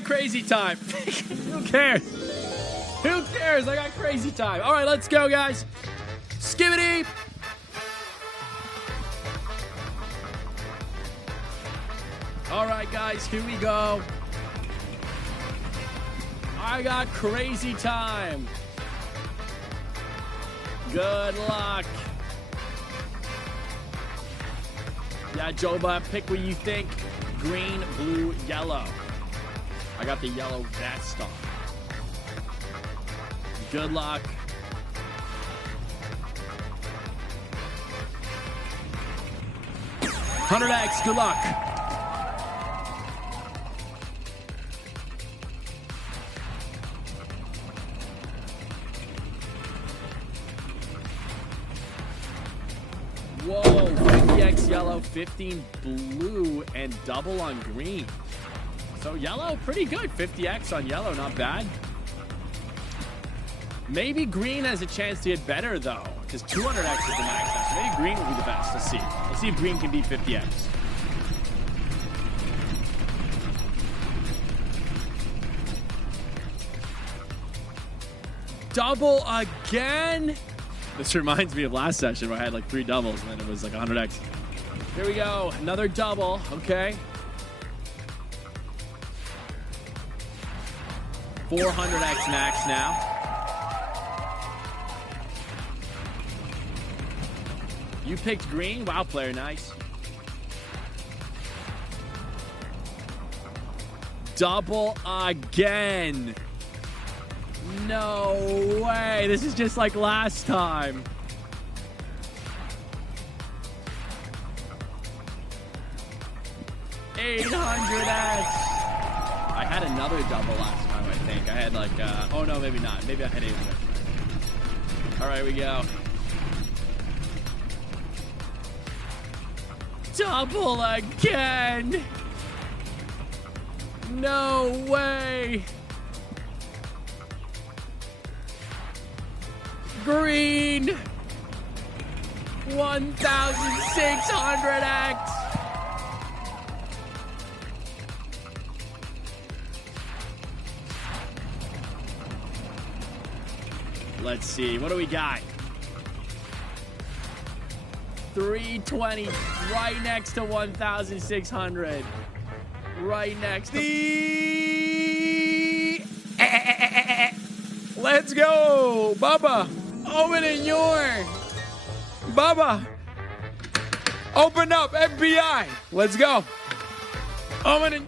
got crazy time. Who cares? Who cares? I got crazy time. All right, let's go, guys. Skibbity. All right, guys, here we go. I got crazy time. Good luck. Yeah, Joba, pick what you think. Green, blue, yellow. I got the yellow vest on. Good luck. $100X, good luck. Whoa, 50X yellow, 15 blue, and double on green. So yellow, pretty good. 50X on yellow, not bad. Maybe green has a chance to get better, though, because 200X is the max now. So maybe green will be the best. Let's see. Let's see if green can beat 50X. Double again? This reminds me of last session where I had like 3 doubles and then it was like 100X. Here we go. Another double. Okay. 400X max now. You picked green? Wow, player, nice. Double again. No way. This is just like last time. $800X. I had another double last time, I think. I had like, oh no, maybe not. Maybe I had 800. All right, we go. Double again. No way. Green. 1,600X. Let's see. What do we got? 320. Right next to 1,600. Right next to... Let's go. Bubba. Open in your. Bubba. Open up. FBI. Let's go. Open in.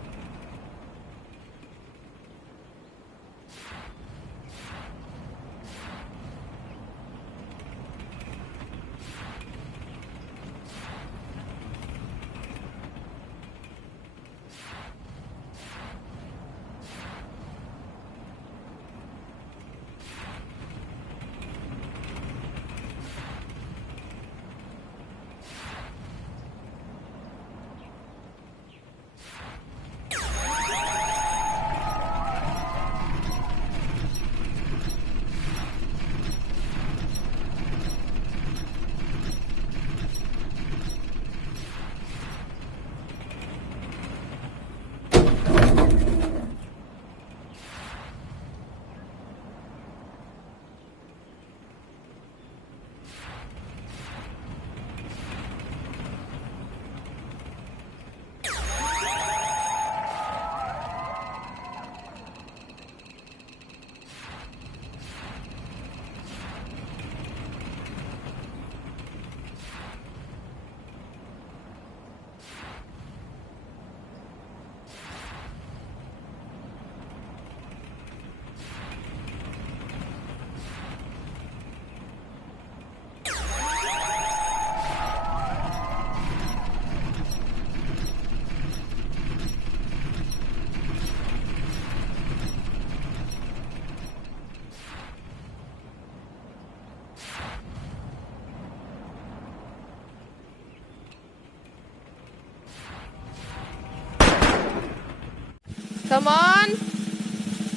Come on.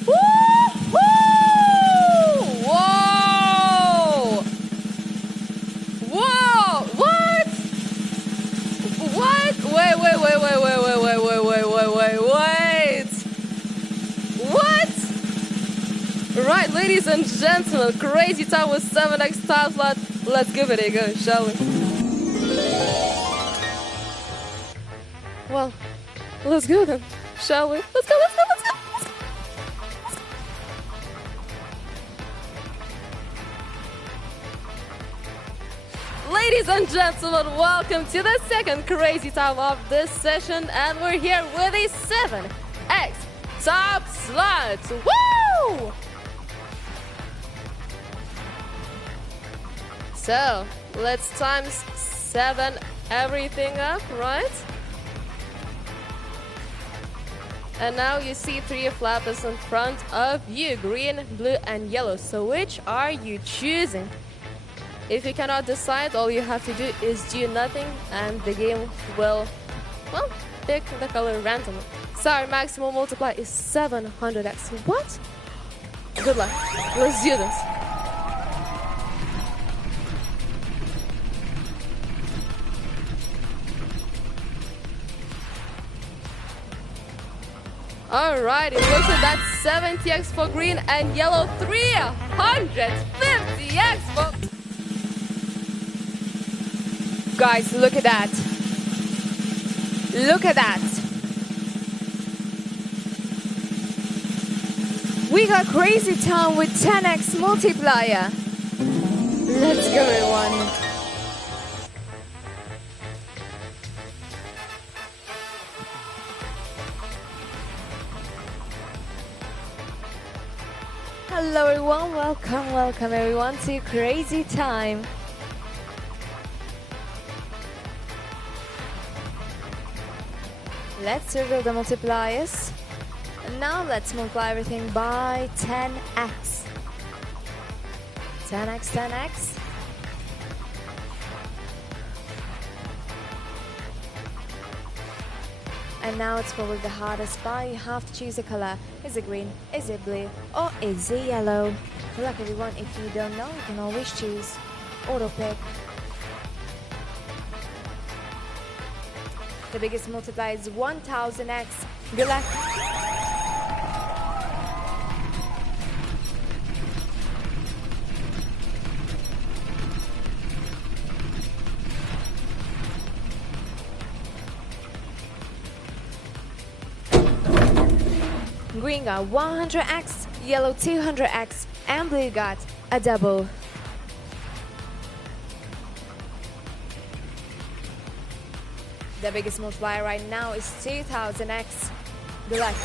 Woo-hoo! Whoa! Whoa! What? What? Wait. Right, ladies and gentlemen, crazy time with 7x tile slot. Let's give it a go, shall we? Well, let's go then, shall we? Let's go, let's go, let's go! Ladies and gentlemen, welcome to the second crazy time of this session, and we're here with a 7x top slot. Woo! So, let's times 7 everything up, right? And now you see 3 flappers in front of you, green, blue, and yellow. So which are you choosing? If you cannot decide, all you have to do is do nothing, and the game will, well, pick the color randomly. So our maximum multiply is 700x. What? Good luck. Let's do this. Alright, it looks like that's 70x for green and yellow, 350x for... Guys, look at that. Look at that. We got crazy town with 10x multiplier. Let's go, everyone. Hello everyone, welcome everyone to Crazy Time. Let's reveal the multipliers. And now let's multiply everything by 10x. 10x, 10x. And now it's probably the hardest part. You have to choose a color. Is it green? Is it blue? Or is it yellow? Good luck everyone. If you don't know, you can always choose auto pick. The biggest multiplier is 1000x. Good luck. Green got 100x, yellow 200x, and blue got a double. The biggest multiplier right now is 2000x. Good luck.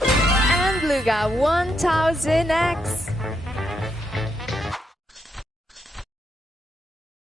And blue got 1000x.